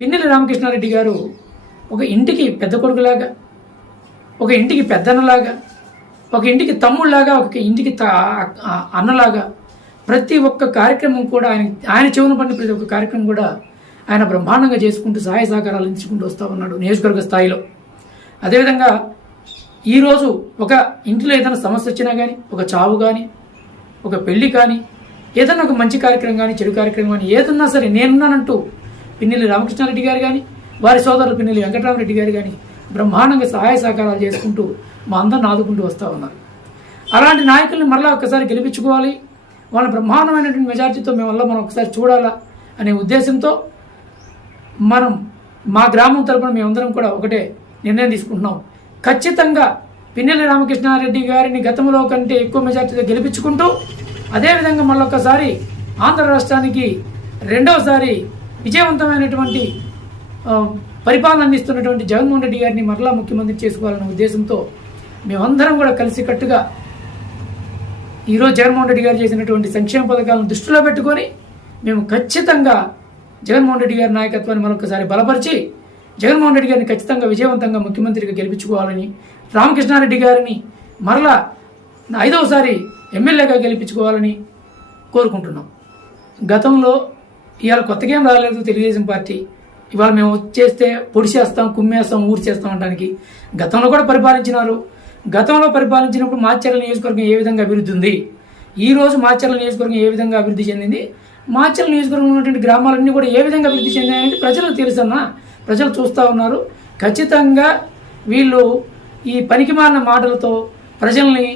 పిన్నెల రామకృష్ణారెడ్డి గారు ఒక ఇంటికి పెద్ద కొడుకులాగా ఒక ఇంటికి పెద్దన్నలాగా ఒక ఇంటికి తమ్ముళ్ళలాగా ఒక ఇంటికి త- ఆ- అన్నలాగా ప్రతి ఒక్క కార్యక్రమం కూడా ఆయన ఆయన చెవున పడిన ప్రతి ఒక్క కార్యక్రమం కూడా ఆయన బ్రహ్మాండంగా చేసుకుంటూ సహాయ సహకారాలు అందించుకుంటూ వస్తూ ఉన్నాడు నియోజకవర్గ స్థాయిలో. అదేవిధంగా ఈరోజు ఒక ఇంటిలో ఏదైనా సమస్య వచ్చినా కానీ ఒక చావు కానీ ఒక పెళ్ళి కానీ ఏదైనా ఒక మంచి కార్యక్రమం కానీ చెడు కార్యక్రమం కానీ ఏదన్నా సరే నేనున్నానంటూ పిన్నెల్లి రామకృష్ణారెడ్డి గారు కానీ వారి సోదరులు పిన్నెల్లి వెంకటరామరెడ్డి గారు కానీ బ్రహ్మాండంగా సహాయ సహకారాలు చేసుకుంటూ మా అందరిని ఆదుకుంటూ వస్తూ ఉన్నారు. అలాంటి నాయకుల్ని మరలా ఒకసారి గెలిపించుకోవాలి. వాళ్ళ బ్రహ్మాండమైనటువంటి మెజార్టీతో మేము వల్ల మనం ఒకసారి చూడాలా అనే ఉద్దేశంతో మనం మా గ్రామం తరపున మేమందరం కూడా ఒకటే నిర్ణయం తీసుకుంటున్నాం. ఖచ్చితంగా పిన్నెల్లి రామకృష్ణారెడ్డి గారిని గతంలో కంటే ఎక్కువ మెజార్టీతో గెలిపించుకుంటూ అదేవిధంగా మళ్ళొక్కసారి ఆంధ్ర రాష్ట్రానికి రెండవసారి విజయవంతమైనటువంటి పరిపాలన అందిస్తున్నటువంటి జగన్మోహన్ రెడ్డి గారిని మరలా ముఖ్యమంత్రి చేసుకోవాలనే ఉద్దేశంతో మేమందరం కూడా కలిసికట్టుగా ఈరోజు జగన్మోహన్ రెడ్డి గారు చేసినటువంటి సంక్షేమ పథకాలను దృష్టిలో పెట్టుకొని మేము ఖచ్చితంగా జగన్మోహన్ రెడ్డి గారి నాయకత్వాన్ని మరొకసారి బలపరిచి జగన్మోహన్ రెడ్డి గారిని ఖచ్చితంగా విజయవంతంగా ముఖ్యమంత్రిగా గెలిపించుకోవాలని రామకృష్ణారెడ్డి గారిని మరలా ఐదవసారి ఎమ్మెల్యేగా గెలిపించుకోవాలని కోరుకుంటున్నాం. గతంలో ఇవాళ కొత్తగా ఏం రాలేదు తెలుగుదేశం పార్టీ. ఇవాళ మేము చేస్తే పొడి చేస్తాం కుమ్మేస్తాం ఊరి చేస్తాం అనడానికి. గతంలో కూడా పరిపాలించినారు. గతంలో పరిపాలించినప్పుడు మాచర్ల నియోజకవర్గం ఏ విధంగా అభివృద్ధి ఉంది? ఈ రోజు మాచర్ల నియోజకవర్గం ఏ విధంగా అభివృద్ధి చెందింది? మాచర్ల నియోజకవర్గం ఉన్నటువంటి గ్రామాలన్నీ కూడా ఏ విధంగా అభివృద్ధి చెందాయనేది ప్రజలకు తెలుసన్నా? ప్రజలు చూస్తూ ఉన్నారు. ఖచ్చితంగా వీళ్ళు ఈ పనికిమాలిన మాటలతో ప్రజల్ని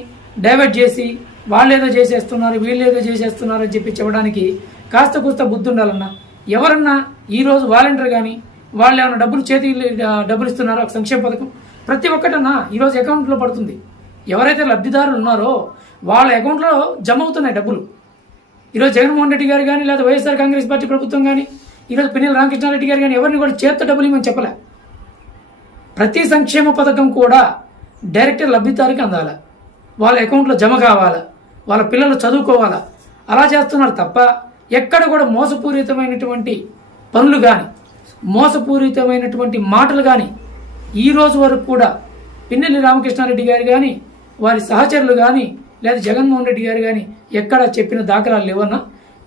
డైవర్ట్ చేసి వాళ్ళు ఏదో చేసేస్తున్నారు వీళ్ళు ఏదో చేసేస్తున్నారు అని చెప్పి చెప్పడానికి కాస్త కూస్త బుద్ధి ఉండాలన్నా ఎవరన్నా ఈరోజు వాలంటీర్ కానీ వాళ్ళు ఏమైనా డబ్బులు చేతి డబ్బులు ఇస్తున్నారో? ఒక సంక్షేమ పథకం. ప్రతి ఒక్కటన్నా ఈరోజు అకౌంట్లో పడుతుంది. ఎవరైతే లబ్ధిదారులు ఉన్నారో వాళ్ళ అకౌంట్లో జమ అవుతున్నాయి డబ్బులు. ఈరోజు జగన్మోహన్ రెడ్డి గారు కానీ లేదా వైఎస్ఆర్ కాంగ్రెస్ పార్టీ ప్రభుత్వం కానీ ఈరోజు పిన్నెల రామకృష్ణారెడ్డి గారు కానీ ఎవరిని కూడా చేత డబ్బులు ఇవ్వమని చెప్పలే. ప్రతి సంక్షేమ పథకం కూడా డైరెక్ట్ లబ్ధిదారుకి అందాలి. వాళ్ళ అకౌంట్లో జమ కావాలా? వాళ్ళ పిల్లలు చదువుకోవాలా? అలా చేస్తున్నారు తప్ప ఎక్కడ కూడా మోసపూరితమైనటువంటి పనులు కానీ మోసపూరితమైనటువంటి మాటలు కానీ ఈ రోజు వరకు కూడా పిన్నెల్లి రామకృష్ణారెడ్డి గారు కానీ వారి సహచరులు కానీ లేదా జగన్మోహన్ రెడ్డి గారు కానీ ఎక్కడ చెప్పిన దాఖలాలు లేవన్నా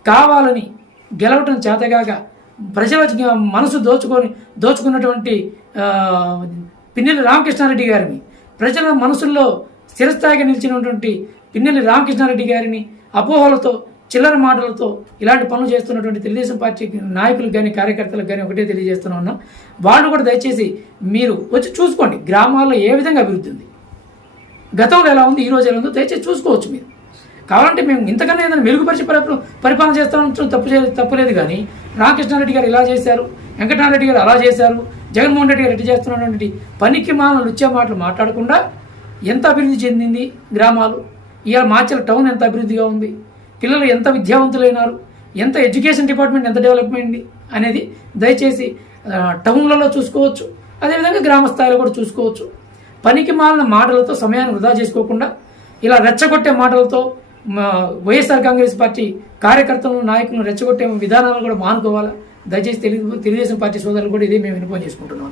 కావాలని గెలవటం చేతగాక ప్రజల మనసు దోచుకొని దోచుకున్నటువంటి పిన్నెల్లి రామకృష్ణారెడ్డి గారిని ప్రజల మనసుల్లో స్థిరస్థాయిగా నిలిచినటువంటి పిన్నెల్లి రామకృష్ణారెడ్డి గారిని అపోహలతో చిల్లర మాటలతో ఇలాంటి పనులు చేస్తున్నటువంటి తెలుగుదేశం పార్టీ నాయకులకు కానీ కార్యకర్తలకు కానీ ఒకటే తెలియజేస్తున్నా ఉన్నాం వాళ్ళు కూడా దయచేసి మీరు వచ్చి చూసుకోండి. గ్రామాల్లో ఏ విధంగా అభివృద్ధి ఉంది? గతంలో ఎలా ఉంది? ఈ రోజు ఎలా ఉందో దయచేసి చూసుకోవచ్చు మీరు. కావాలంటే మేము ఇంతకన్నా ఏదైనా మెరుగుపరిచి పరిపాలన చేస్తామంటే తప్పు చే తప్పులేదు కానీ రామకృష్ణారెడ్డి గారు ఇలా చేశారు వెంకటరామరెడ్డి గారు అలా చేశారు జగన్మోహన్ రెడ్డి గారు ఎట్లా చేస్తున్నటువంటి పనికి మానలు లుచ్చే మాటలు మాట్లాడకుండా ఎంత అభివృద్ధి చెందింది గ్రామాలు? ఇవాళ మాచల్ టౌన్ ఎంత అభివృద్ధిగా ఉంది? పిల్లలు ఎంత విద్యావంతులైనారు? ఎంత ఎడ్యుకేషన్ డిపార్ట్మెంట్ ఎంత డెవలప్మెంట్ అనేది దయచేసి టౌన్లలో చూసుకోవచ్చు. అదేవిధంగా గ్రామ స్థాయిలో కూడా చూసుకోవచ్చు. పనికి మాలిన మాటలతో సమయాన్ని వృధా చేసుకోకుండా ఇలా రెచ్చగొట్టే మాటలతో మా వైఎస్ఆర్ కాంగ్రెస్ పార్టీ కార్యకర్తలను నాయకులను రెచ్చగొట్టే విధానాలను కూడా మానుకోవాలా? దయచేసి తెలుగు తెలుగుదేశం పార్టీ సోదరులు కూడా ఇదే మేము వినపం చేసుకుంటున్నాం